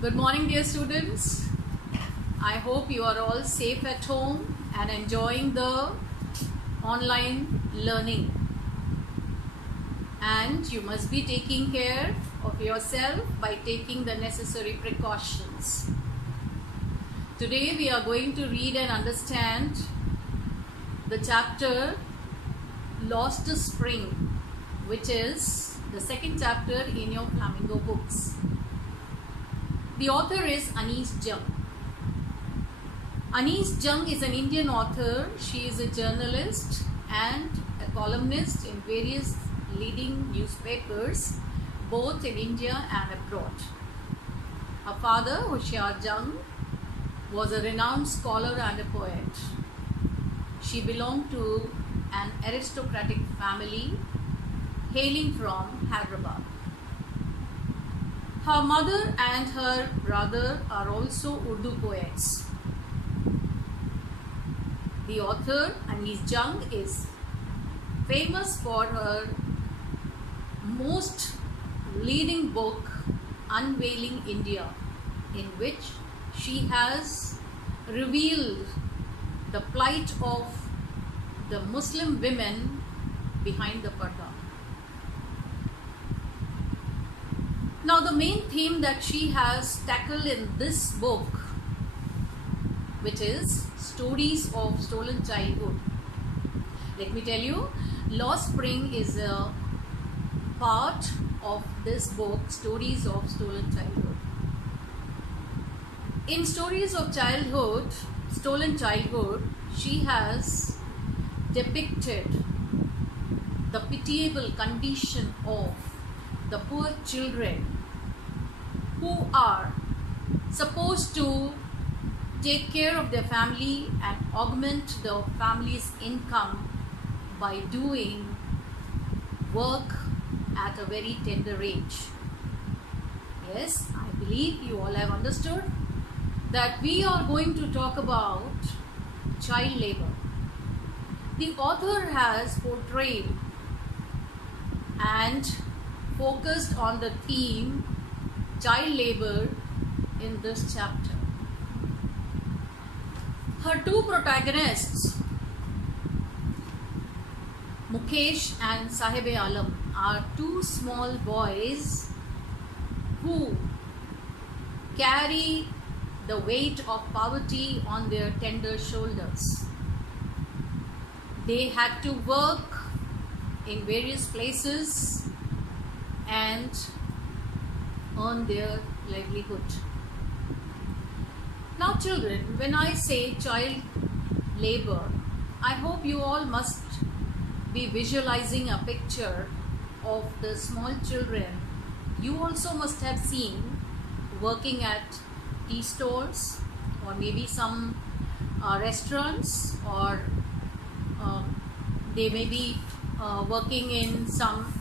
Good morning, dear students. I hope you are all safe at home and enjoying the online learning. And you must be taking care of yourself by taking the necessary precautions. Today we are going to read and understand the chapter Lost Spring, which is the second chapter in your Flamingo books. The author is Anees Jung. Anees Jung is an Indian author. She is a journalist and a columnist in various leading newspapers, both in India and abroad. Her father, Hoshiar Jung, was a renowned scholar and a poet. She belonged to an aristocratic family hailing from Hyderabad. Her mother and her brother are also Urdu poets. The author, Anees Jung, is famous for her most leading book, Unveiling India, in which she has revealed the plight of the Muslim women behind the parda. Now, the main theme that she has tackled in this book, which is stories of stolen childhood. Let me tell you, Lost Spring is a part of this book, Stories of Stolen Childhood. In Stories of Childhood, Stolen Childhood, she has depicted the pitiable condition of the poor children who are supposed to take care of their family and augment the family's income by doing work at a very tender age. Yes, I believe you all have understood that we are going to talk about child labor. The author has portrayed and focused on the theme child labor in this chapter. Her two protagonists, Mukesh and Sahib-e-Alam, are two small boys who carry the weight of poverty on their tender shoulders. They had to work in various places and earn their livelihood. Now children, when I say child labor, I hope you all must be visualizing a picture of the small children you also must have seen working at tea stalls or maybe some restaurants, or they may be working in some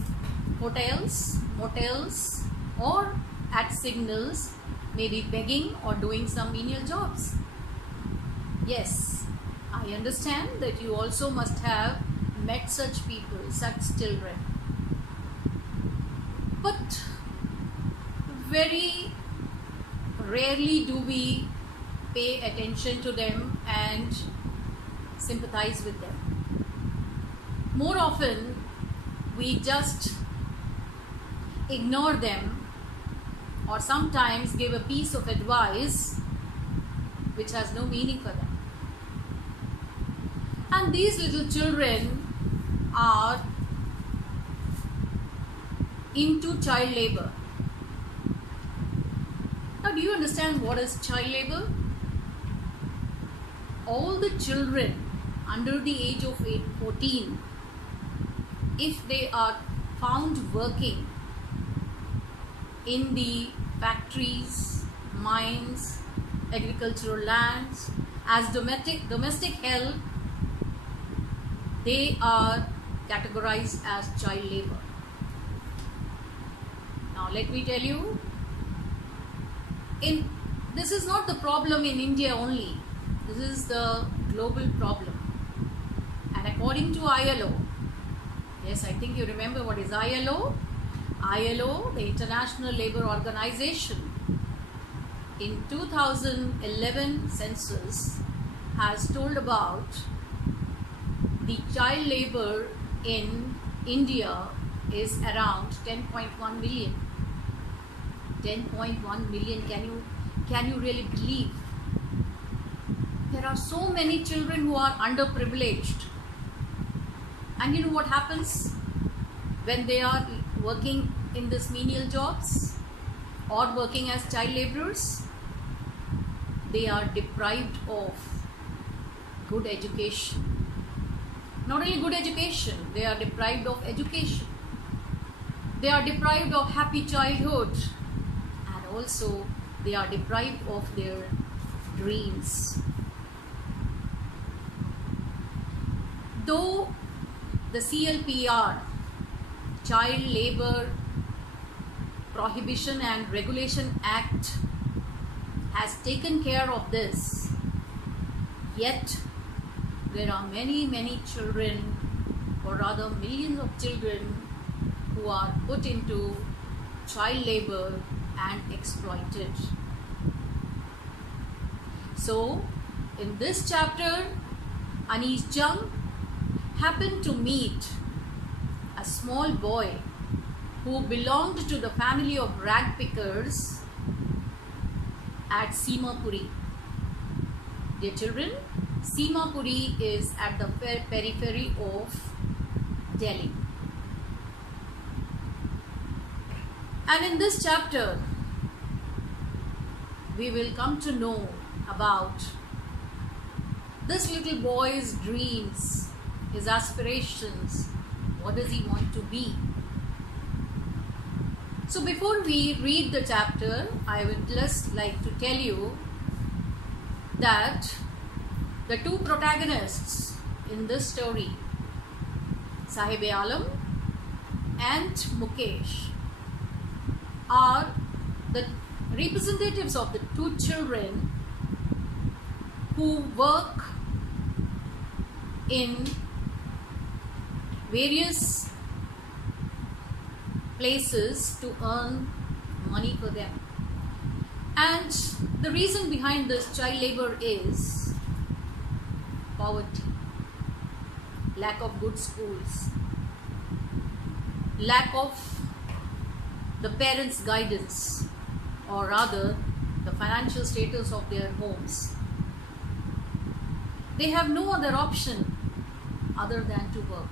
hotels, motels, or at signals, maybe begging or doing some menial jobs. Yes, I understand that you also must have met such people, such children. But very rarely do we pay attention to them and sympathize with them. More often, we just ignore them, or sometimes give a piece of advice which has no meaning for them. And these little children are into child labor. Now, do you understand what is child labor? All the children under the age of 14, if they are found working in the factories, mines, agricultural lands, as domestic help, they are categorized as child labor. Now let me tell you, this is not the problem in India only. This is the global problem. And according to ILO, yes, I think you remember what is ILO. ILO, the International Labour Organization, in 2011 census has told about the child labor in India is around 10.1 million. 10.1 million. Can you really believe? There are so many children who are underprivileged. And you know what happens when they are working in these menial jobs or working as child laborers? They are deprived of good education. Not only good education, they are deprived of education. They are deprived of happy childhood, and also they are deprived of their dreams. Though the CLPR, Child Labor Prohibition and Regulation Act, has taken care of this, yet there are many children, or rather millions of children, who are put into child labor and exploited. So, in this chapter, Anish Jung happened to meet a small boy who belonged to the family of rag pickers at Simapuri. Dear children, Simapuri is at the periphery of Delhi. And in this chapter, we will come to know about this little boy's dreams, his aspirations. What does he want to be? So before we read the chapter, I would just like to tell you that the two protagonists in this story, Sahib-e-Alam and Mukesh, are the representatives of the two children who work in various places to earn money for them. And the reason behind this child labor is poverty, lack of good schools, lack of the parents' guidance, or rather the financial status of their homes. They have no other option other than to work.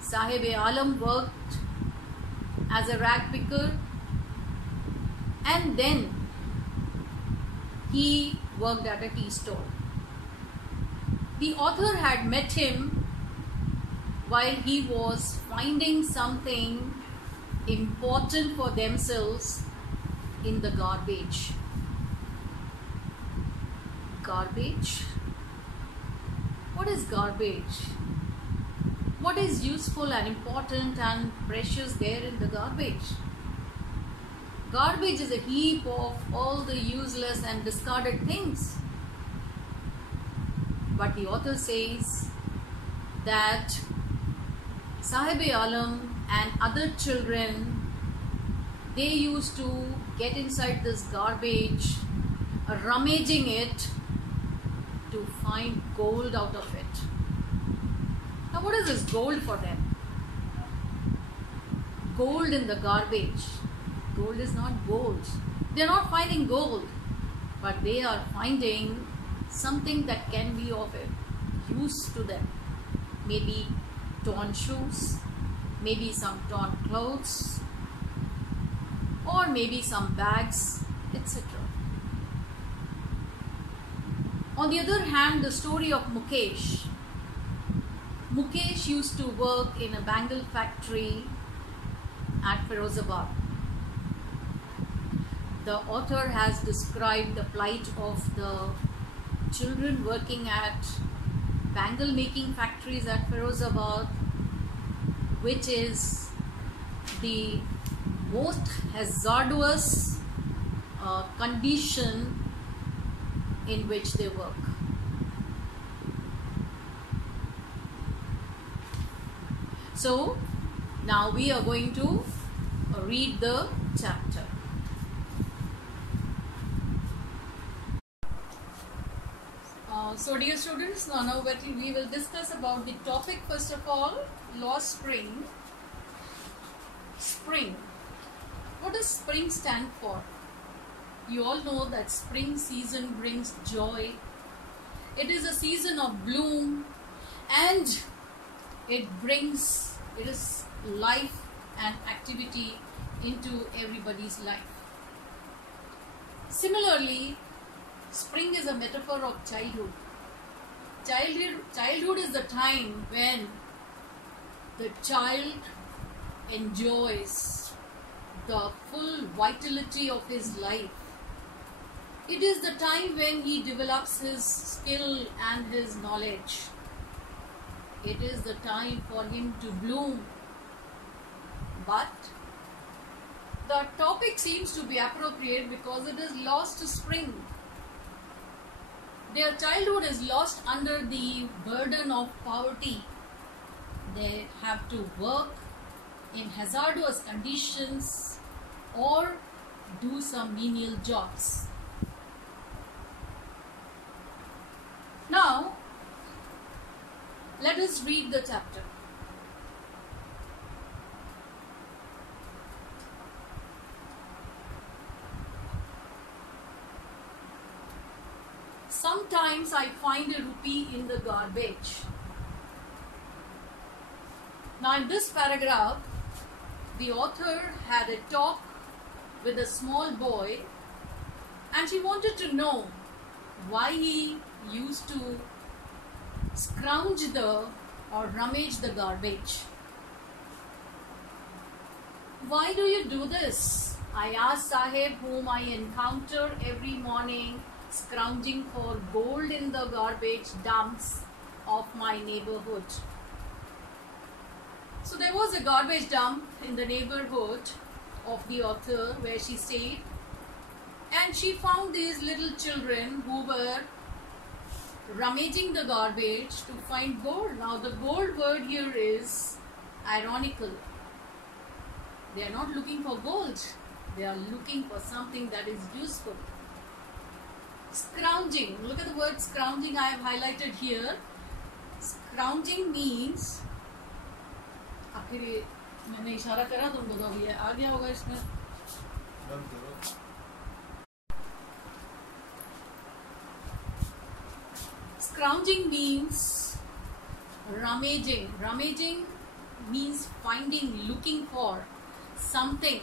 Sahib-e-Alam worked as a rag picker, and then he worked at a tea stall. The author had met him while he was finding something important for themselves in the garbage. Garbage? What is garbage? What is useful and important and precious there in the garbage? Garbage is a heap of all the useless and discarded things. But the author says that Sahib-e-Alam and other children, they used to get inside this garbage, rummaging it to find gold out of it. Now what is this gold for them? Gold in the garbage. Gold is not gold. They are not finding gold, but they are finding something that can be of use to them. Maybe torn shoes, maybe some torn clothes, or maybe some bags, etc. On the other hand, the story of Mukesh. Mukesh used to work in a bangle factory at Firozabad. The author has described the plight of the children working at bangle making factories at Firozabad, which is the most hazardous condition in which they work. So now we are going to read the chapter. So dear students, now we will discuss about the topic. First of all, lost spring. Spring. What does spring stand for? You all know that spring season brings joy. It is a season of bloom and it is life and activity into everybody's life. Similarly, spring is a metaphor of childhood. Childhood is the time when the child enjoys the full vitality of his life. It is the time when he develops his skill and his knowledge. It is the time for him to bloom. But the topic seems to be appropriate because it is lost to spring. Their childhood is lost under the burden of poverty. They have to work in hazardous conditions or do some menial jobs. Now, let us read the chapter. Sometimes I find a rupee in the garbage. Now in this paragraph, the author had a talk with a small boy and she wanted to know why he used to scrounge or rummage the garbage. Why do you do this? I asked Sahib, whom I encounter every morning scrounging for gold in the garbage dumps of my neighborhood. So there was a garbage dump in the neighborhood of the author where she stayed, and she found these little children who were rummaging the garbage to find gold. Now the gold word here is ironical. They are not looking for gold. They are looking for something that is useful. Scrounging. Look at the word scrounging I have highlighted here. Scrounging means, आखिर मैंने इशारा करा तुमको तो अभी आ गया होगा इसमें. Scrounging means rummaging. Rummaging means finding, looking for something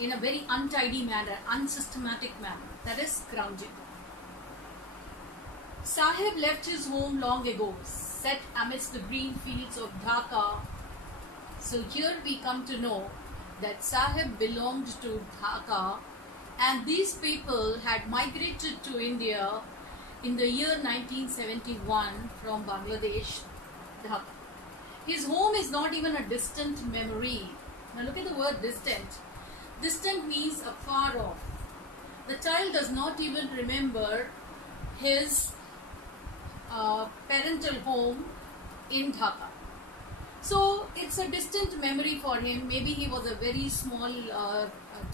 in a very untidy manner, unsystematic manner. That is scrounging. Sahib left his home long ago, set amidst the green fields of Dhaka. So here we come to know that Sahib belonged to Dhaka, and these people had migrated to India in the year 1971 from Bangladesh, Dhaka. His home is not even a distant memory. Now look at the word distant. Distant means afar off. The child does not even remember his parental home in Dhaka. So it's a distant memory for him. Maybe he was a very small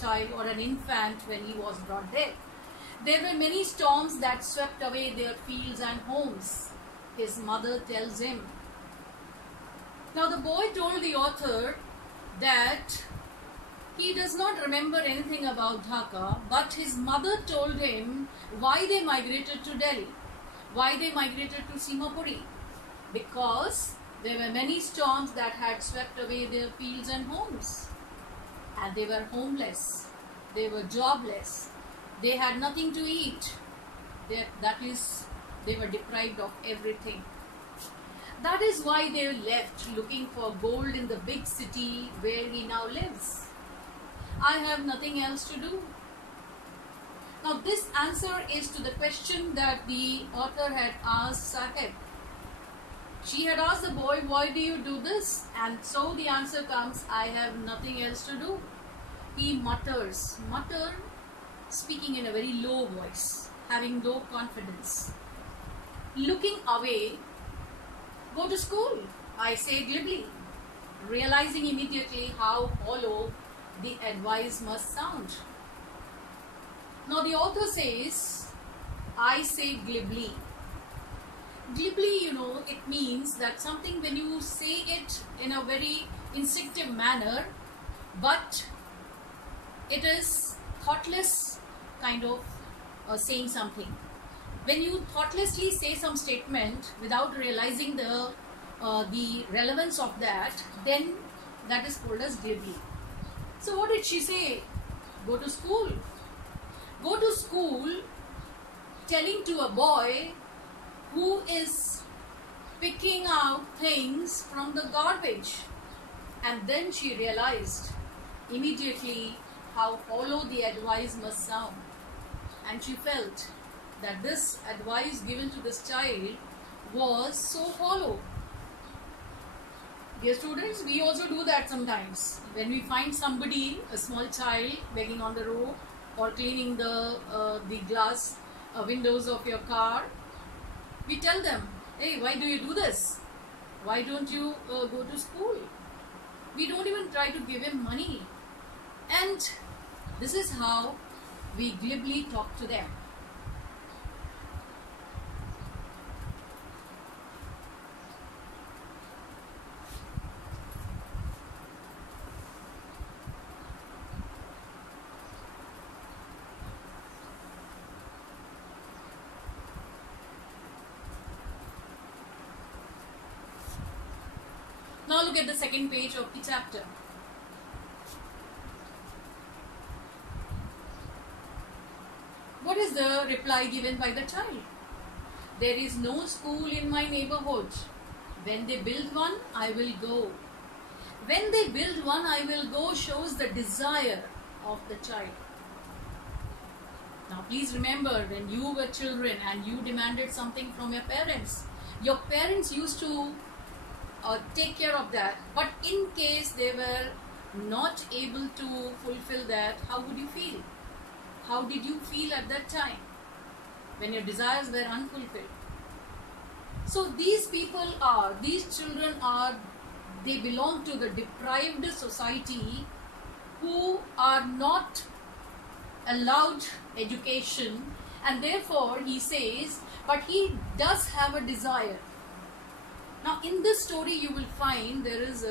child or an infant when he was brought there. There were many storms that swept away their fields and homes, his mother tells him. Now the boy told the author that he does not remember anything about Dhaka, but his mother told him why they migrated to Delhi, why they migrated to Simhapuri, because there were many storms that had swept away their fields and homes, and they were homeless, they were jobless, they had nothing to eat, that is, they were deprived of everything. That is why they left looking for gold in the big city where he now lives. I have nothing else to do. Now this answer is to the question that the author had asked Sahib. She had asked the boy, why do you do this? And so the answer comes, I have nothing else to do. He mutters. Mutter, speaking in a very low voice, having low confidence. Looking away, go to school, I say glibly, realizing immediately how hollow the advice must sound. Now the author says, I say glibly. Glibly, it means that something when you say it in a very instinctive manner, but it is thoughtless kind of saying something. When you thoughtlessly say some statement without realizing the relevance of that, then that is called as glibly. So what did she say? Go to school. Go to school, telling to a boy who is picking out things from the garbage. And then she realized immediately how hollow the advice must sound. And she felt that this advice given to this child was so hollow. Dear students, we also do that sometimes. When we find somebody, a small child, begging on the road or cleaning the glass windows of your car, we tell them, hey, why do you do this? Why don't you go to school? We don't even try to give him money. And this is how we glibly talk to them. Now look at the second page of the chapter. What is the reply given by the child? There is no school in my neighborhood. When they build one, I will go. When they build one, I will go shows the desire of the child. Now please remember, when you were children and you demanded something from your parents used to take care of that. But in case they were not able to fulfill that, how would you feel? How did you feel at that time when your desires were unfulfilled? So these children they belong to the deprived society who are not allowed education, and therefore he says, but he does have a desire. Now in this story you will find there is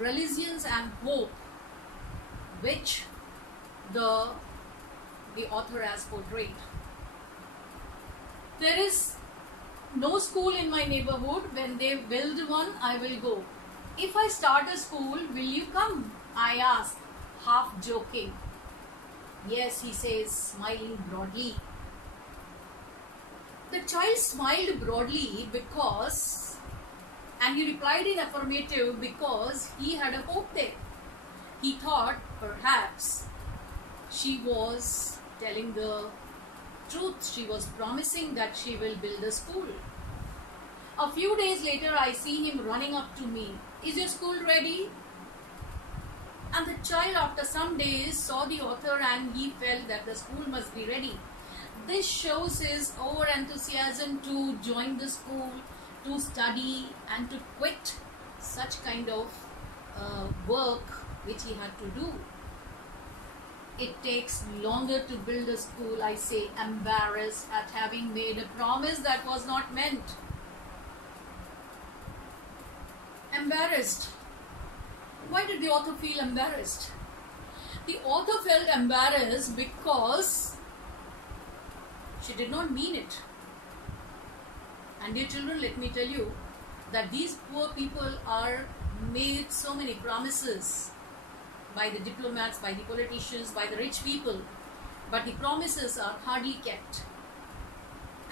resilience and hope which the author has portrayed. There is no school in my neighborhood. When they build one, I will go. If I start a school, will you come? I ask, half joking. Yes, he says, smiling broadly. The child smiled broadly and he replied in affirmative because he had a hope there. He thought perhaps she was telling the truth. She was promising that she will build a school. A few days later, I see him running up to me. Is your school ready? And the child, after some days, saw the author and he felt that the school must be ready. This shows his over-enthusiasm to join the school, to study and to quit such kind of work which he had to do. It takes longer to build a school, I say, embarrassed at having made a promise that was not meant. Embarrassed. Why did the author feel embarrassed? The author felt embarrassed because she did not mean it. And dear children, let me tell you that these poor people are made so many promises by the diplomats, by the politicians, by the rich people, but the promises are hardly kept.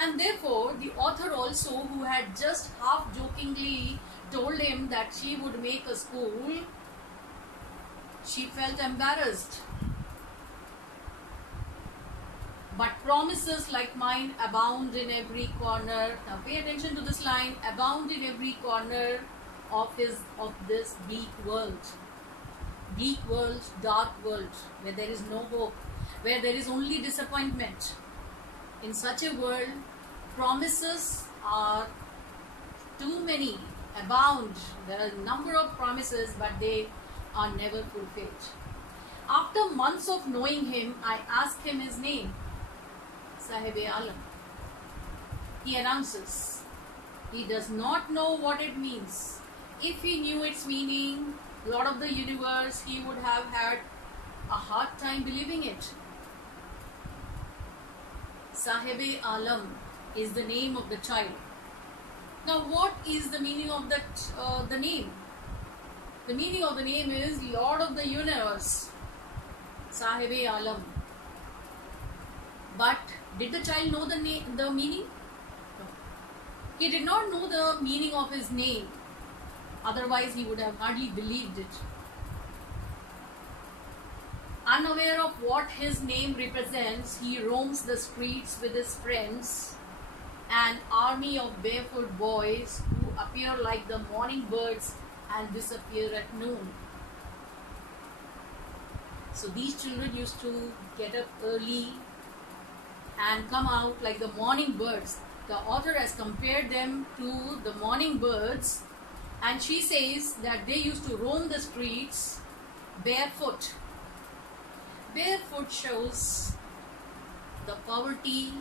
And therefore, the author also, who had just half-jokingly told him that she would make a school, she felt embarrassed. But promises like mine abound in every corner. Now pay attention to this line, abound in every corner of this bleak world. Bleak world, dark world, where there is no hope, where there is only disappointment. In such a world, promises are too many, abound. There are a number of promises, but they are never fulfilled. After months of knowing him, I asked him his name, Sahib-e-Alam. he announces. He does not know what it means. If he knew its meaning, Lord of the universe, he would have had a hard time believing it. Sahib-e-Alam is the name of the child. Now, what is the meaning of the name? The meaning of the name is Lord of the universe, Sahib-e-Alam. But did the child know the meaning? No. He did not know the meaning of his name. Otherwise, he would have hardly believed it. Unaware of what his name represents, he roams the streets with his friends, an army of barefoot boys who appear like the morning birds and disappear at noon. So these children used to get up early and come out like the morning birds. The author has compared them to the morning birds, and she says that they used to roam the streets barefoot. Barefoot shows the poverty,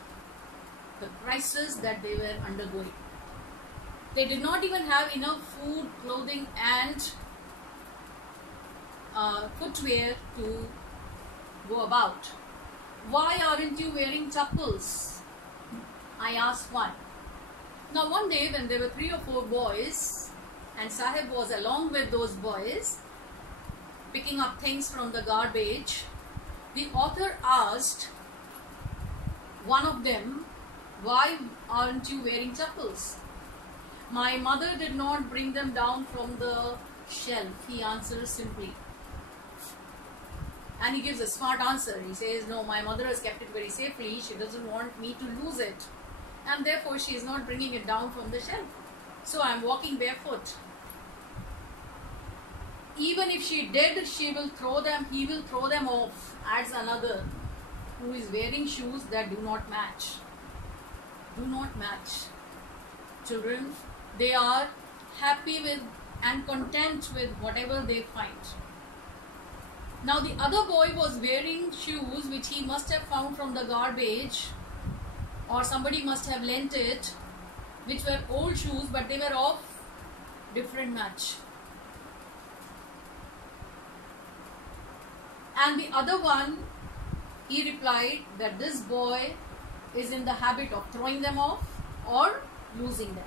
the crisis that they were undergoing. They did not even have enough food, clothing and footwear to go about. Why aren't you wearing chappals? I asked one. Now one day when there were 3 or 4 boys and Sahib was along with those boys picking up things from the garbage, the author asked one of them, why aren't you wearing chappals? My mother did not bring them down from the shelf, he answers simply. And he gives a smart answer. He says, no, my mother has kept it very safely. She doesn't want me to lose it. And therefore, she is not bringing it down from the shelf. So I am walking barefoot. Even if she did, he will throw them off, adds another, who is wearing shoes that do not match. Do not match. Children, they are happy with and content with whatever they find. Now the other boy was wearing shoes which he must have found from the garbage, or somebody must have lent it, which were old shoes, but they were of different match. And the other one, he replied that this boy is in the habit of throwing them off or losing them.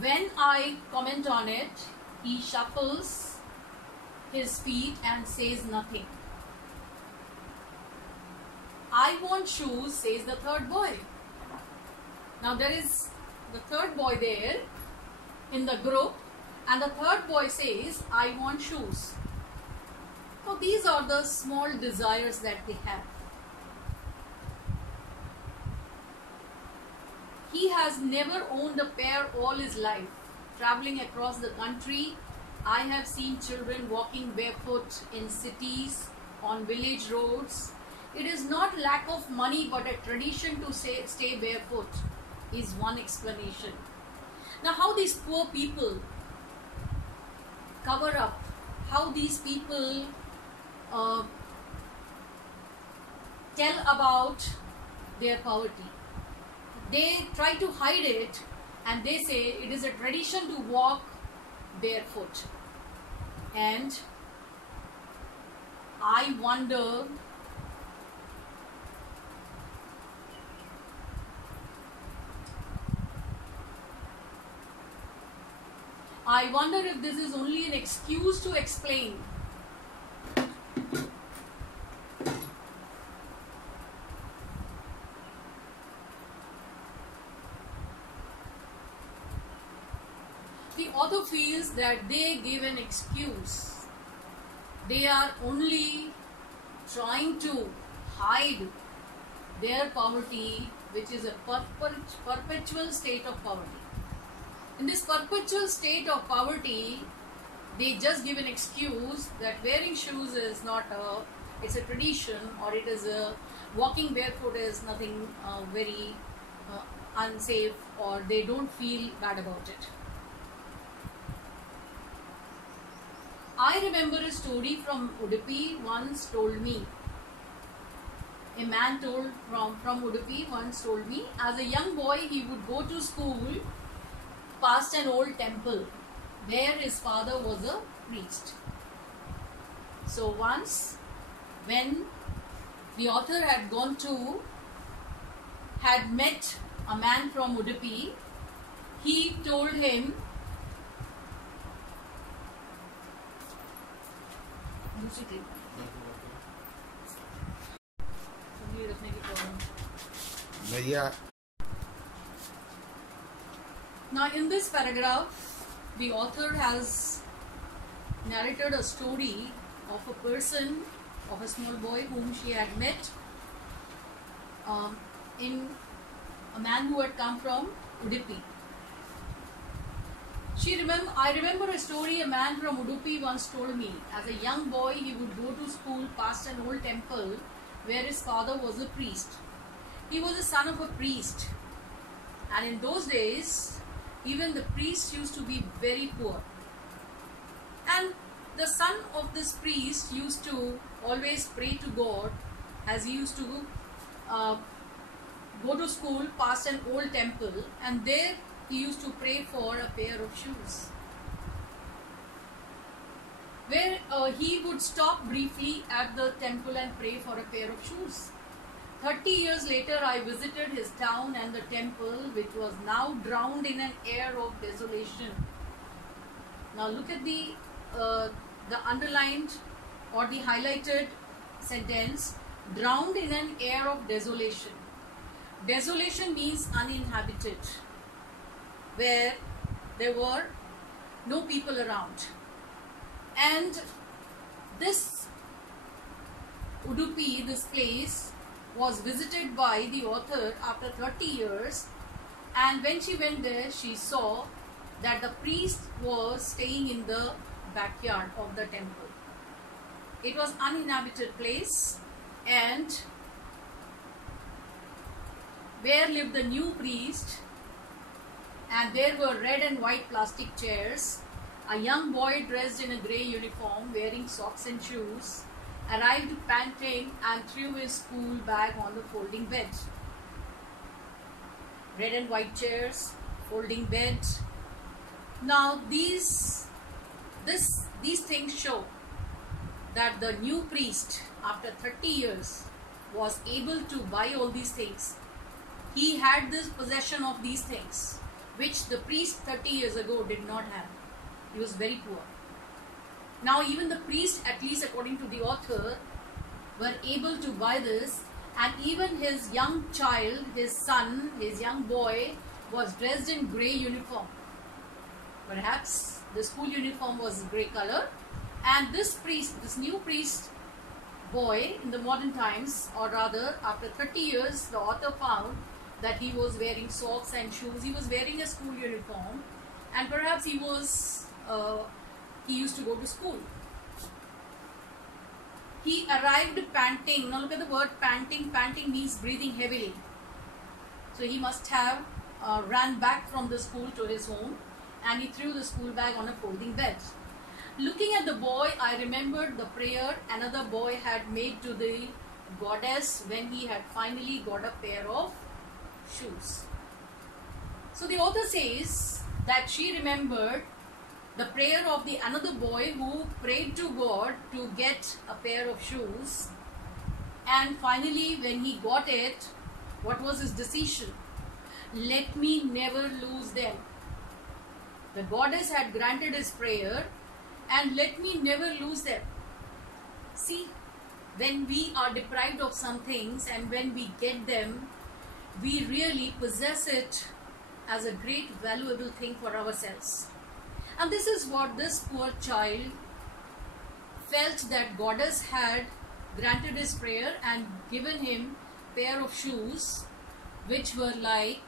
When I comment on it, he shuffles his feet and says nothing. I want shoes, says the third boy. Now there is the third boy there in the group, and the third boy says, I want shoes. So these are the small desires that they have. He has never owned a pair all his life. Traveling across the country, I have seen children walking barefoot in cities, on village roads. It is not lack of money but a tradition to stay barefoot is one explanation. Now how these poor people cover up, how these people tell about their poverty. They try to hide it and they say it is a tradition to walk barefoot. And I wonder if this is only an excuse to explain the author feels that they give an excuse. They are only trying to hide their poverty, which is a perpetual state of poverty. In this perpetual state of poverty, they just give an excuse that wearing shoes is not it's a tradition, or it is a walking barefoot is nothing very unsafe, or they don't feel bad about it. I remember a story from Udupi once told me. a man told from Udupi once told me, as a young boy he would go to school past an old temple where his father was a priest. So once when the author had met a man from Udupi, he told him, now in this paragraph, the author has narrated a story of a person, of a small boy whom she had met, in a man who had come from Udupi. I remember a story a man from Udupi once told me. As a young boy, he would go to school past an old temple where his father was a priest. He was the son of a priest, and in those days, even the priests used to be very poor. And the son of this priest used to always pray to God, as he used to go to school past an old temple, and there he used to pray for a pair of shoes, where he would stop briefly at the temple and pray for a pair of shoes. 30 years later, I visited his town and the temple, which was now drowned in an air of desolation. Now look at the underlined or the highlighted sentence, drowned in an air of desolation. Desolation means uninhabited, where there were no people around. And this Udupi, this place, was visited by the author after 30 years, and when she went there, she saw that the priest was staying in the backyard of the temple. It was uninhabited place, and where lived the new priest, and there were red and white plastic chairs. A young boy dressed in a grey uniform, wearing socks and shoes, arrived panting and threw his school bag on the folding bed. Red and white chairs, folding bed. Now these things show that the new priest, after 30 years, was able to buy all these things. He had this possession of these things, which the priest 30 years ago did not have. He was very poor. Now even the priest, at least according to the author, were able to buy this, and even his young child, his son, his young boy, was dressed in grey uniform. Perhaps the school uniform was grey color, and this priest, this new priest boy in the modern times, or rather after 30 years, the author found that he was wearing socks and shoes. He was wearing a school uniform, and perhaps he used to go to school. He arrived panting. Now look at the word panting. Panting means breathing heavily. So he must have ran back from the school to his home, and he threw the school bag on a folding bed. Looking at the boy, I remembered the prayer another boy had made to the goddess when he had finally got a pair of shoes. So the author says that she remembered the prayer of the another boy who prayed to God to get a pair of shoes, and finally when he got it, what was his decision? Let me never lose them. The goddess had granted his prayer, and let me never lose them. See, when we are deprived of some things and when we get them, we really possess it as a great valuable thing for ourselves. And this is what this poor child felt, that goddess had granted his prayer and given him a pair of shoes which were like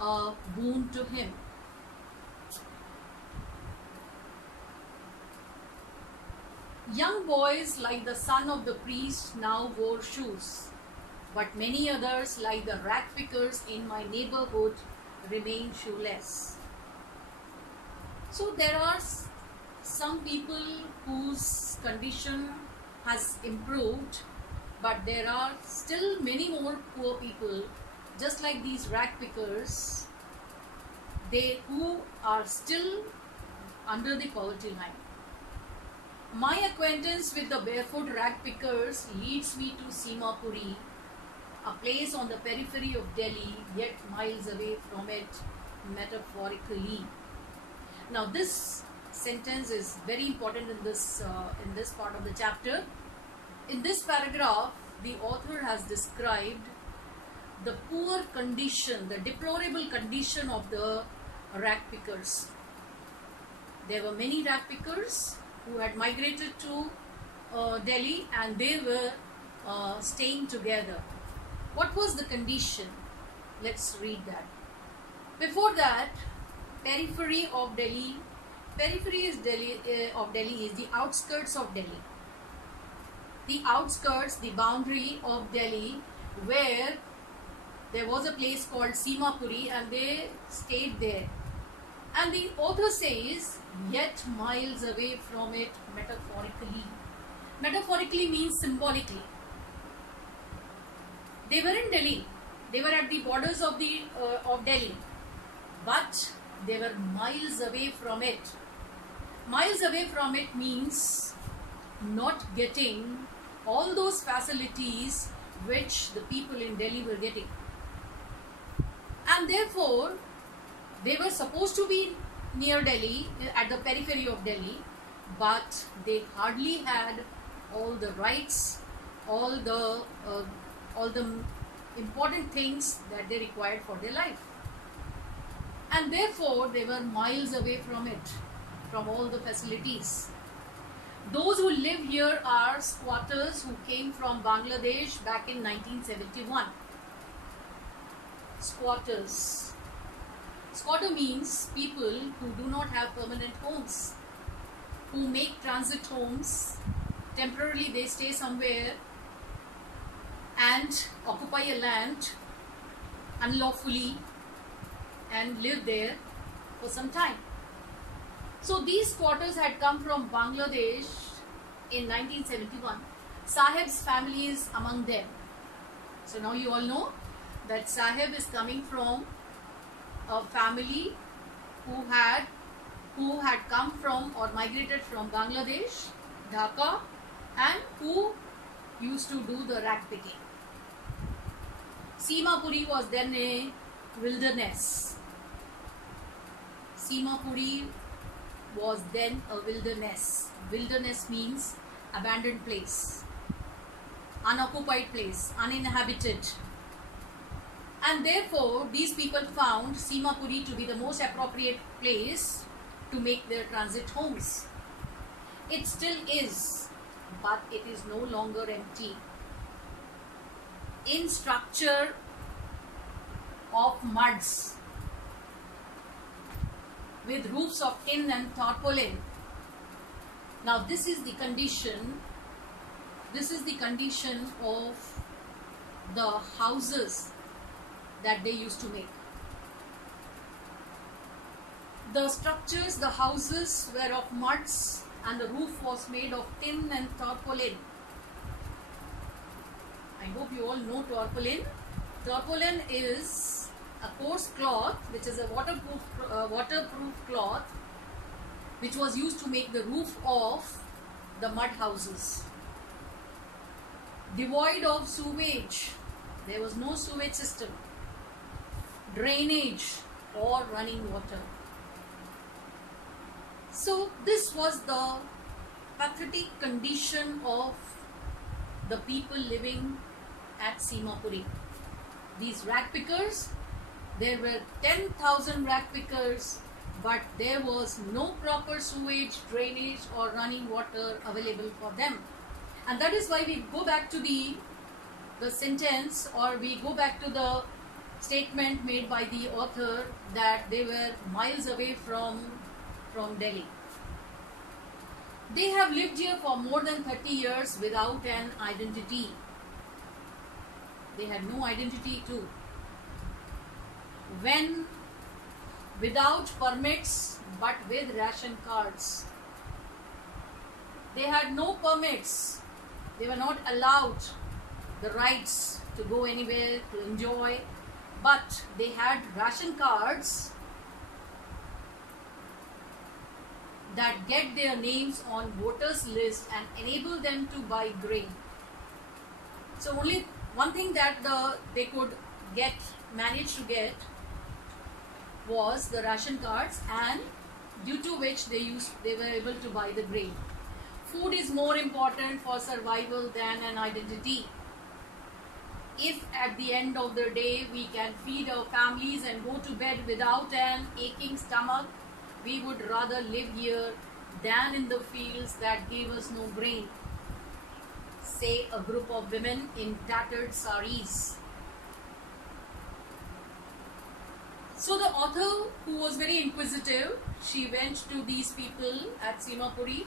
a boon to him. Young boys like the son of the priest now wore shoes, but many others like the rag pickers in my neighborhood remained shoeless. So there are some people whose condition has improved, but there are still many more poor people, just like these rag pickers, who are still under the poverty line. My acquaintance with the barefoot rag pickers leads me to Simapuri, a place on the periphery of Delhi, yet miles away from it metaphorically. Now this sentence is very important in this part of the chapter. In this paragraph, the author has described the poor condition, the deplorable condition of the rag pickers. There were many rag pickers who had migrated to Delhi, and they were staying together. What was the condition? Let's read that. Before that, periphery of Delhi. Periphery is of Delhi is the outskirts of Delhi. The outskirts, the boundary of Delhi, where there was a place called Simapuri, and they stayed there. And the author says, yet miles away from it metaphorically. Metaphorically means symbolically. They were in Delhi. They were at the borders of Delhi, but they were miles away from it. Miles away from it means not getting all those facilities which the people in Delhi were getting. And therefore, they were supposed to be near Delhi, at the periphery of Delhi, but they hardly had all the rights, all the important things that they required for their life. And therefore, they were miles away from it, from all the facilities. Those who live here are squatters who came from Bangladesh back in 1971. Squatters. Squatter means people who do not have permanent homes, who make transit homes. Temporarily they stay somewhere and occupy a land unlawfully and live there for some time. So these squatters had come from Bangladesh in 1971. Sahib's family is among them. So now you all know that Sahib is coming from a family who had come from or migrated from Bangladesh, Dhaka, and who used to do the rag picking. Simapuri was then a wilderness. Simapuri was then a wilderness. Wilderness means abandoned place, unoccupied place, uninhabited. And therefore, these people found Simapuri to be the most appropriate place to make their transit homes. It still is, but it is no longer empty. In structure of muds, with roofs of tin and tarpaulin. Now this is the condition of the houses that they used to make. The structures, the houses were of muds and the roof was made of tin and tarpaulin. I hope you all know tarpaulin. Tarpaulin is a coarse cloth, which is a waterproof cloth, which was used to make the roof of the mud houses. Devoid of sewage, there was no sewage system, drainage or running water. So this was the pathetic condition of the people living at Simapuri. These rag pickers, there were 10,000 rag pickers, but there was no proper sewage, drainage or running water available for them. And that is why we go back to the sentence, or we go back to the statement made by the author that they were miles away from Delhi. They have lived here for more than 30 years without an identity. They had no identity too. When without permits but with ration cards. They had no permits. They were not allowed the rights to go anywhere, to enjoy, but they had ration cards that get their names on voters list and enable them to buy grain. So only one thing that they could manage to get was the ration cards, and due to which they were able to buy the grain. Food is more important for survival than an identity. If at the end of the day we can feed our families and go to bed without an aching stomach, we would rather live here than in the fields that gave us no grain. Say a group of women in tattered saris. So the author, who was very inquisitive, she went to these people at Simapuri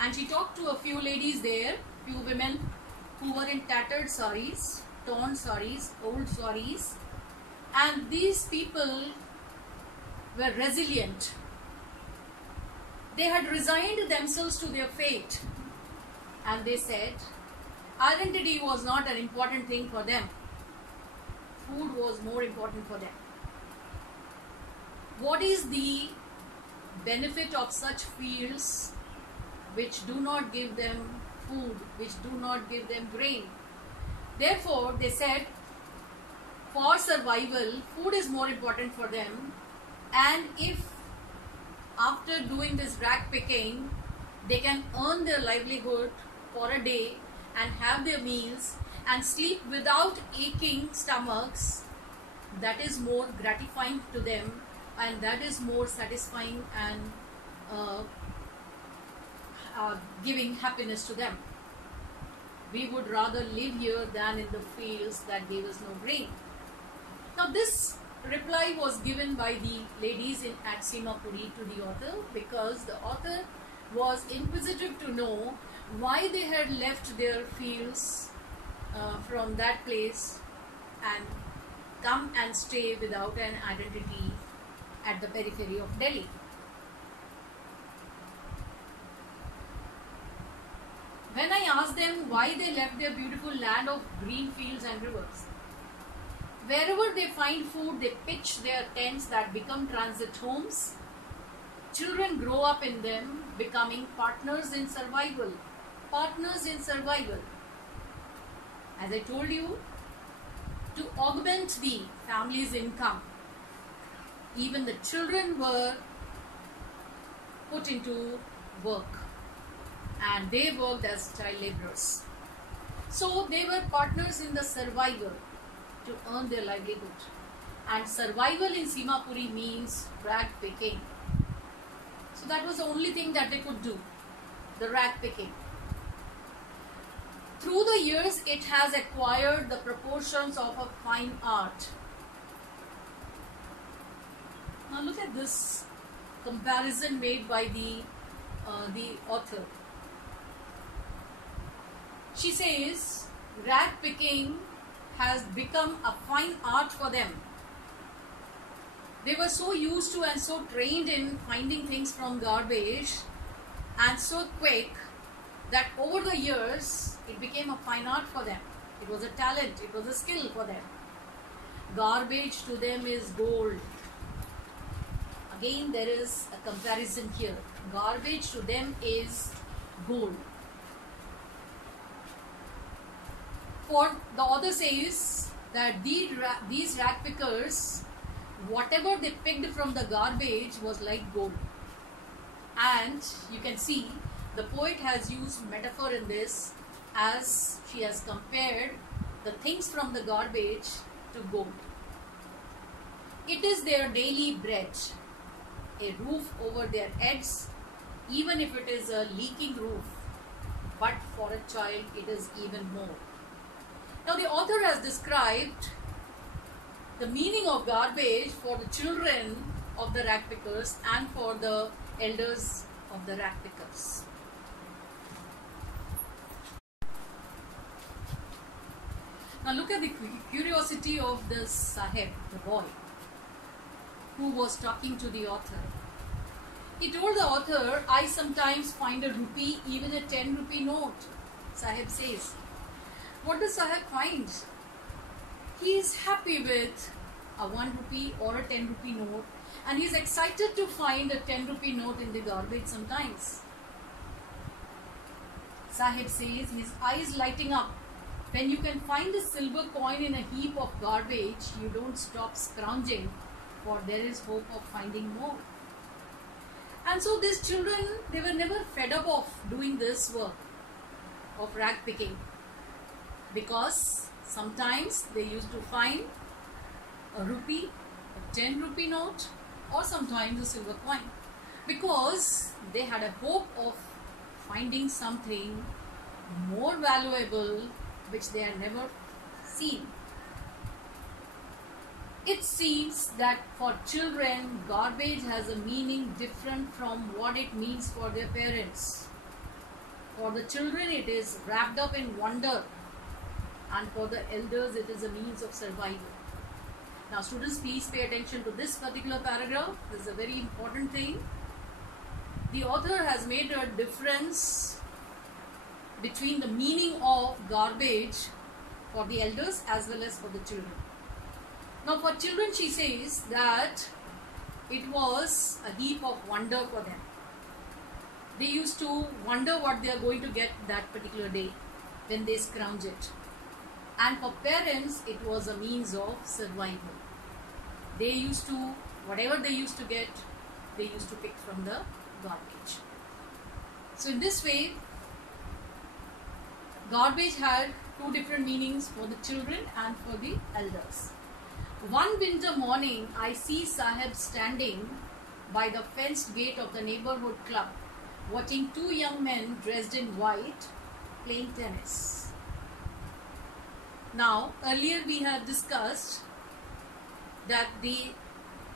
and she talked to a few ladies there, few women who were in tattered saris, torn saris, old saris, and these people were resilient. They had resigned themselves to their fate, and they said identity was not an important thing for them. Food was more important for them. What is the benefit of such fields which do not give them food, which do not give them grain? Therefore, they said, for survival, food is more important for them, and if after doing this rag picking, they can earn their livelihood for a day and have their meals and sleep without aching stomachs, that is more gratifying to them, and that is more satisfying and giving happiness to them. We would rather live here than in the fields that gave us no grain. Now this reply was given by the ladies at Simapuri to the author, because the author was inquisitive to know why they had left their fields from that place and come and stay without an identity at the periphery of Delhi. When I asked them why they left their beautiful land of green fields and rivers, wherever they find food, they pitch their tents that become transit homes. Children grow up in them, becoming partners in survival. Partners in survival. As I told you, to augment the family's income, even the children were put into work, and they worked as child laborers. So they were partners in the survival to earn their livelihood. And survival in Simapuri means rag picking. So that was the only thing that they could do, the rag picking. Through the years, it has acquired the proportions of a fine art. Now look at this comparison made by the author. She says rag picking has become a fine art for them. They were so used to and so trained in finding things from garbage and so quick that over the years it became a fine art for them. It was a talent, it was a skill for them. Garbage to them is gold. Again, there is a comparison here. Garbage to them is gold. For the author says that these rag pickers, whatever they picked from the garbage was like gold. And you can see the poet has used metaphor in this, as she has compared the things from the garbage to gold. It is their daily bread, a roof over their heads, even if it is a leaking roof, but for a child it is even more. Now the author has described the meaning of garbage for the children of the rag pickers and for the elders of the rag pickers. Now look at the curiosity of this Sahib, the boy, who was talking to the author. He told the author, I sometimes find a rupee, even a 10 rupee note, Sahib says. what does Sahib find? He is happy with a 1 rupee or a 10 rupee note, and he is excited to find a 10 rupee note in the garbage sometimes. Sahib says, his eyes lighting up. When you can find a silver coin in a heap of garbage, you don't stop scrounging, for there is hope of finding more. And so these children, they were never fed up of doing this work of rag picking, because sometimes they used to find a rupee, a 10 rupee note, or sometimes a silver coin, because they had a hope of finding something more valuable which they had never seen. It seems that for children, garbage has a meaning different from what it means for their parents. For the children, it is wrapped up in wonder, and for the elders, it is a means of survival. Now, students, please pay attention to this particular paragraph. This is a very important thing. The author has made a difference between the meaning of garbage for the elders as well as for the children. Now, for children, she says that it was a heap of wonder for them. They used to wonder what they are going to get that particular day when they scrounge it. And for parents, it was a means of survival. They used to, whatever they used to get, they used to pick from the garbage. So in this way, garbage had two different meanings for the children and for the elders. One winter morning, I see Sahib standing by the fenced gate of the neighborhood club, watching two young men dressed in white playing tennis. Now, earlier we had discussed that the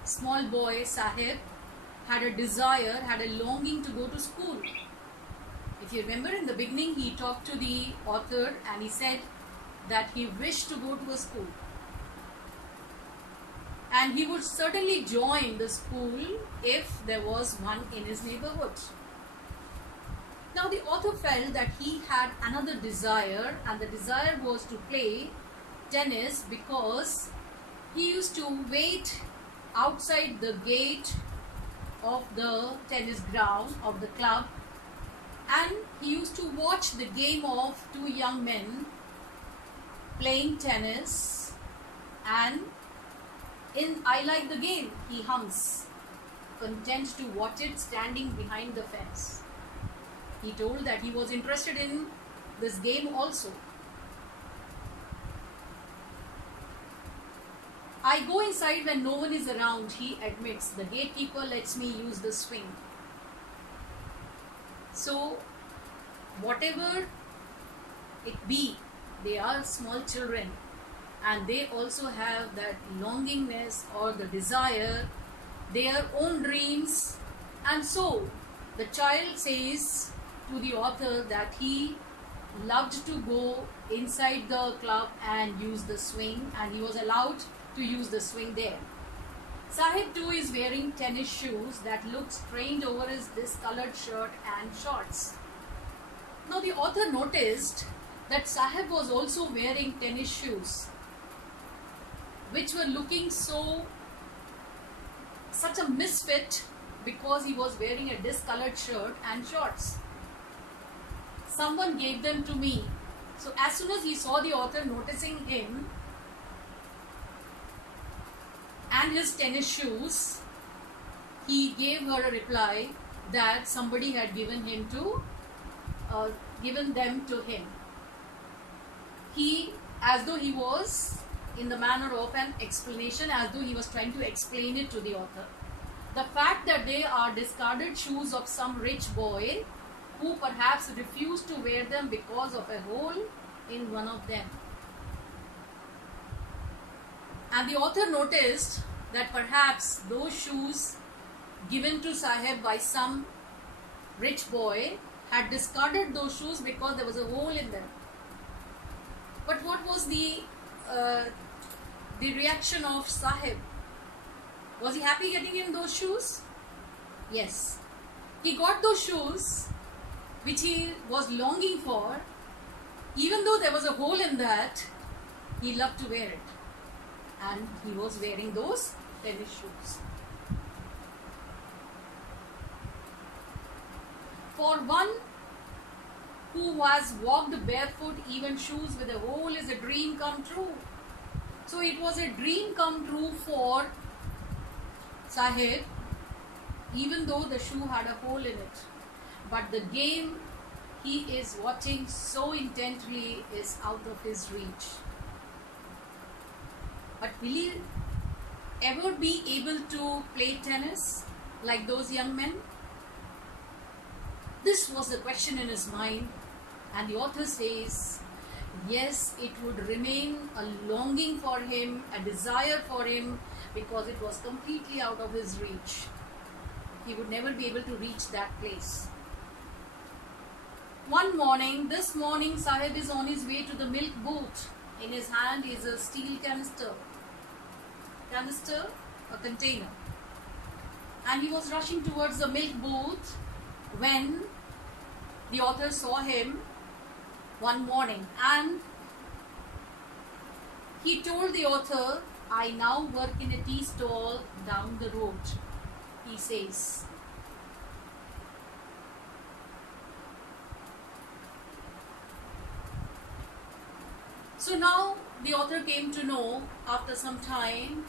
small boy Sahib had a desire, had a longing to go to school. If you remember, in the beginning he talked to the author and he said that he wished to go to a school. And he would certainly join the school if there was one in his neighborhood. Now the author felt that he had another desire, and the desire was to play tennis, because he used to wait outside the gate of the tennis ground of the club, and he used to watch the game of two young men playing tennis, and in I Like the Game, he hums, content to watch it standing behind the fence. He told that he was interested in this game also. I go inside when no one is around, he admits. The gatekeeper lets me use the swing. So, whatever it be, they are small children, and they also have that longingness or the desire, their own dreams. And so the child says to the author that he loved to go inside the club and use the swing, and he was allowed to use the swing there. Sahib too is wearing tennis shoes that look strained over his discolored shirt and shorts. Now the author noticed that Sahib was also wearing tennis shoes, which were looking such a misfit, because he was wearing a discolored shirt and shorts. Someone gave them to me. So as soon as he saw the author noticing him and his tennis shoes, he gave her a reply that somebody had given them to him. He, as though he was in the manner of an explanation, as though he was trying to explain it to the author. The fact that they are discarded shoes of some rich boy who perhaps refused to wear them because of a hole in one of them. And the author noticed that perhaps those shoes given to Sahib by some rich boy had discarded those shoes because there was a hole in them. But what was the reaction of Sahib? Was he happy getting in those shoes? Yes. He got those shoes which he was longing for, Even though there was a hole in that, he loved to wear it. And he was wearing those tennis shoes. For one who has walked barefoot, even shoes with a hole is a dream come true. So it was a dream come true for Sahib, even though the shoe had a hole in it. But the game he is watching so intently is out of his reach. But will he ever be able to play tennis like those young men? This was the question in his mind, and the author says, yes, it would remain a longing for him, a desire for him, because it was completely out of his reach. He would never be able to reach that place. One morning, this morning, Sahib is on his way to the milk booth. In his hand is a steel canister. Canister, a container. And he was rushing towards the milk booth when the author saw him one morning, and he told the author, I now work in a tea stall down the road, he says. So now the author came to know after some time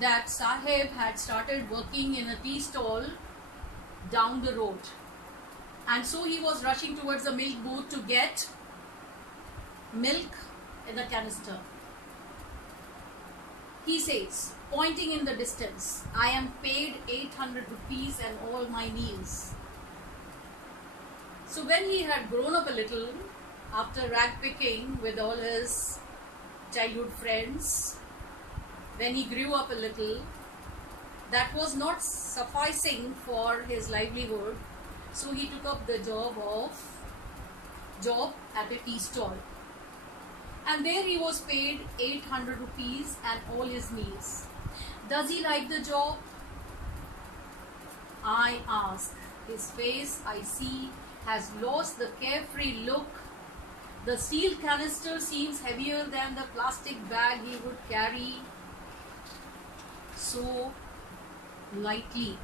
that Sahib had started working in a tea stall down the road. And so he was rushing towards the milk booth to get milk in the canister. He says, pointing in the distance, I am paid 800 rupees and all my meals. So when he had grown up a little, after rag picking with all his childhood friends, when he grew up a little, that was not sufficing for his livelihood. So he took up the job at a tea stall. And there he was paid 800 rupees and all his meals. Does he like the job? I ask. His face, I see, has lost the carefree look. The steel canister seems heavier than the plastic bag he would carry so lightly.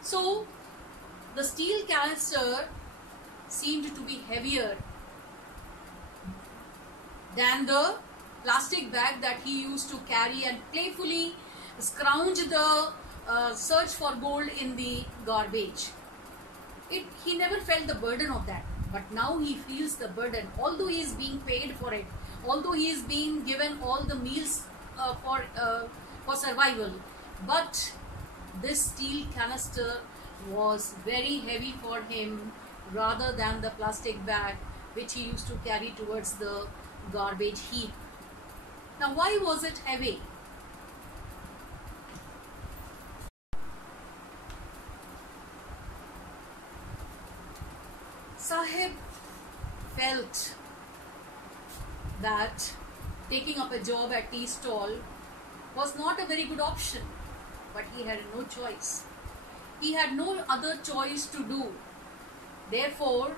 So, the steel canister seemed to be heavier than the plastic bag that he used to carry and playfully scrounge the search for gold in the garbage. He never felt the burden of that, but now he feels the burden. Although he is being paid for it, although he is being given all the meals for survival, but this steel canister was very heavy for him rather than the plastic bag which he used to carry towards the garbage heap. Now, why was it heavy? Sahib felt that taking up a job at tea stall was not a very good option, but he had no choice. He had no other choice to do. Therefore,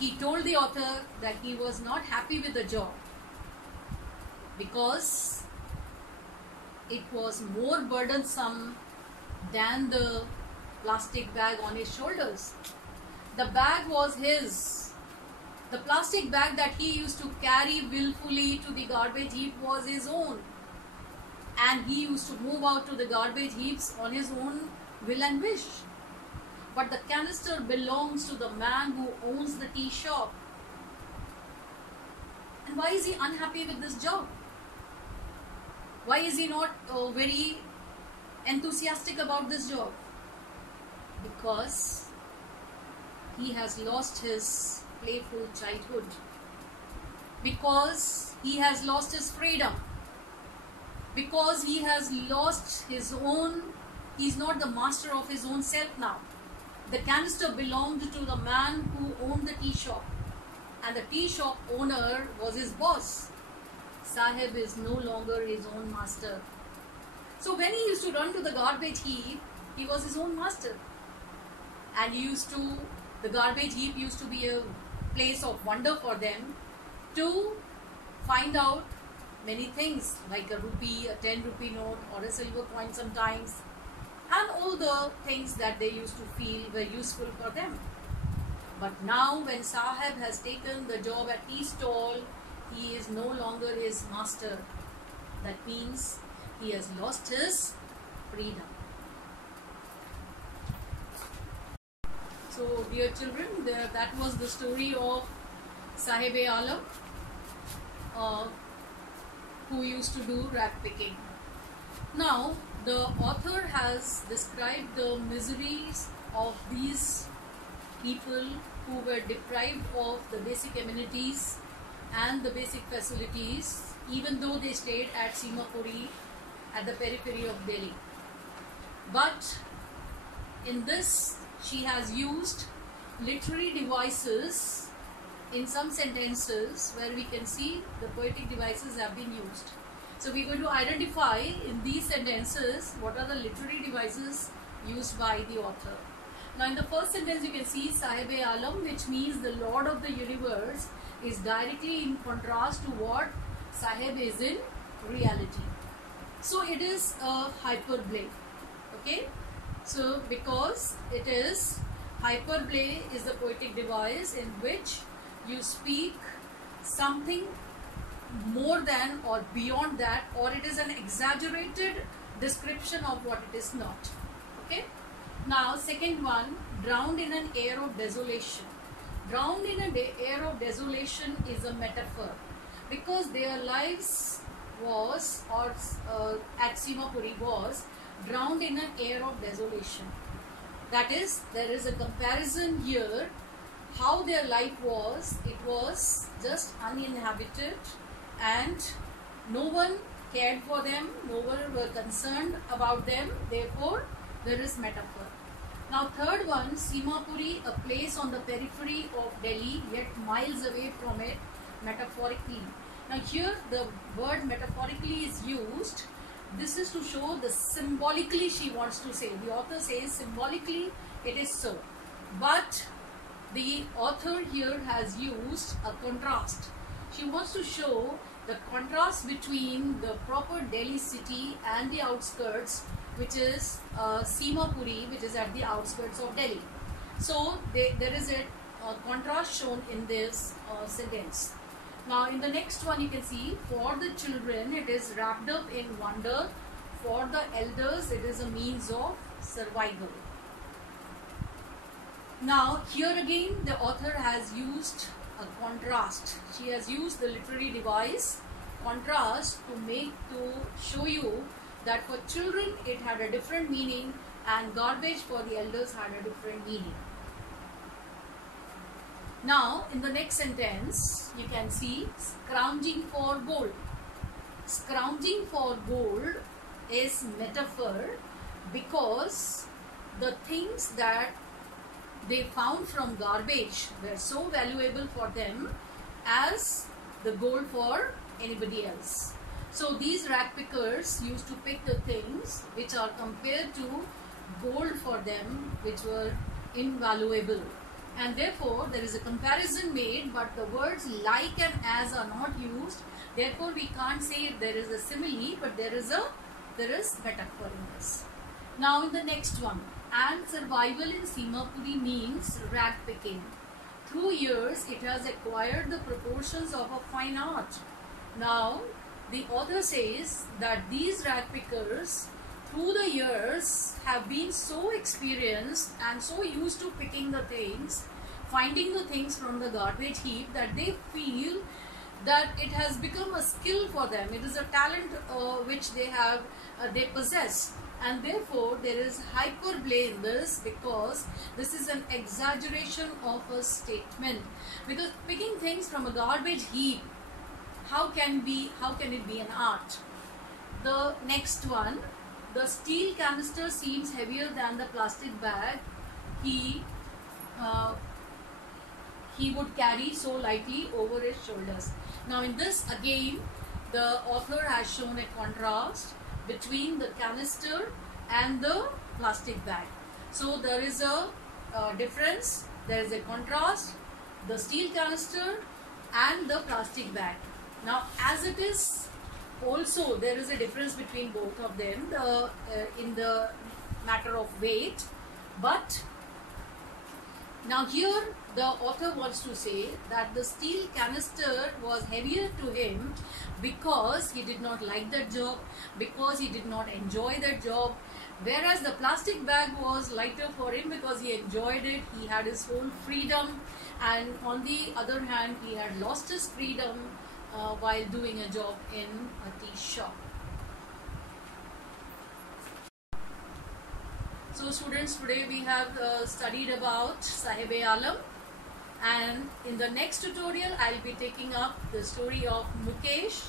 he told the author that he was not happy with the job because it was more burdensome than the plastic bag on his shoulders. The bag was his. The plastic bag that he used to carry willfully to the garbage heap was his own. And he used to move out to the garbage heaps on his own will and wish. But the canister belongs to the man who owns the tea shop. And why is he unhappy with this job? Why is he not very enthusiastic about this job? Because he has lost his playful childhood. Because he has lost his freedom. Because he has lost his own, he's not the master of his own self now. The canister belonged to the man who owned the tea shop. And the tea shop owner was his boss. Sahib is no longer his own master. So when he used to run to the garbage heap, he was his own master. And he used to The garbage heap used to be a place of wonder for them to find out many things, like a rupee, a 10 rupee note, or a silver coin sometimes, and all the things that they used to feel were useful for them. But now when Sahib has taken the job at tea stall, he is no longer his master. That means he has lost his freedom. So dear children, that was the story of Sahib-e-Alam, who used to do rag picking. Now the author has described the miseries of these people who were deprived of the basic amenities and the basic facilities, even though they stayed at Simapuri at the periphery of Delhi. But in this, she has used literary devices in some sentences where we can see the poetic devices have been used. So we are going to identify in these sentences what are the literary devices used by the author. Now in the first sentence you can see Sahib-e-Alam, which means the Lord of the universe, is directly in contrast to what Sahib is in reality. So it is a hyperbole. Okay, so because it is hyperbole is the poetic device in which you speak something more than or beyond that, or it is an exaggerated description of what it is not. Okay. Now second one, drowned in an air of desolation. Drowned in an air of desolation is a metaphor, because their lives was, or at Simapuri was, drowned in an air of desolation. That is, there is a comparison here how their life was. It was just uninhabited and no one cared for them, no one were concerned about them, therefore there is metaphor. Now third one, Simapuri, a place on the periphery of Delhi yet miles away from it, metaphorically. Now here the word metaphorically is used. This is to show the symbolically she wants to say. The author says symbolically it is so. But the author here has used a contrast. She wants to show the contrast between the proper Delhi city and the outskirts, which is Simapuri, which is at the outskirts of Delhi. So there is a contrast shown in this sentence. Now in the next one you can see, for the children it is wrapped up in wonder, for the elders it is a means of survival. Now here again the author has used a contrast. She has used the literary device contrast to show you that for children it had a different meaning and garbage for the elders had a different meaning. Now in the next sentence you can see scrounging for gold. Scrounging for gold is metaphor because the things that they found from garbage were so valuable for them as the gold for anybody else. So these rag pickers used to pick the things which are compared to gold for them, which were invaluable. And therefore there is a comparison made, but the words like and as are not used. Therefore we can't say there is a simile, but there is metaphor in this. Now in the next one, and survival in Simapuri means rag picking. Through years it has acquired the proportions of a fine art. Now the author says that these rag pickers through the years have been so experienced and so used to picking the things, finding the things from the garbage heap, that they feel that it has become a skill for them. It is a talent which they possess, and therefore there is hyperbole in this, because this is an exaggeration of a statement. Because picking things from a garbage heap, how can it be an art? The next one, the steel canister seems heavier than the plastic bag he would carry so lightly over his shoulders. Now in this again the author has shown a contrast between the canister and the plastic bag. So there is a difference there is a contrast, the steel canister and the plastic bag. Now as it is, also there is a difference between both of them in the matter of weight, but now here the author wants to say that the steel canister was heavier to him because he did not like that job, because he did not enjoy that job, whereas the plastic bag was lighter for him because he enjoyed it, he had his whole freedom, and on the other hand he had lost his freedom while doing a job in a tea shop. So students, today we have studied about Sahib-e-Alam, and in the next tutorial I'll be taking up the story of Mukesh,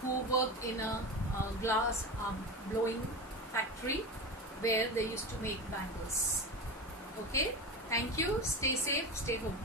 who worked in a glass blowing factory where they used to make bangles. Okay, thank you, stay safe, stay home.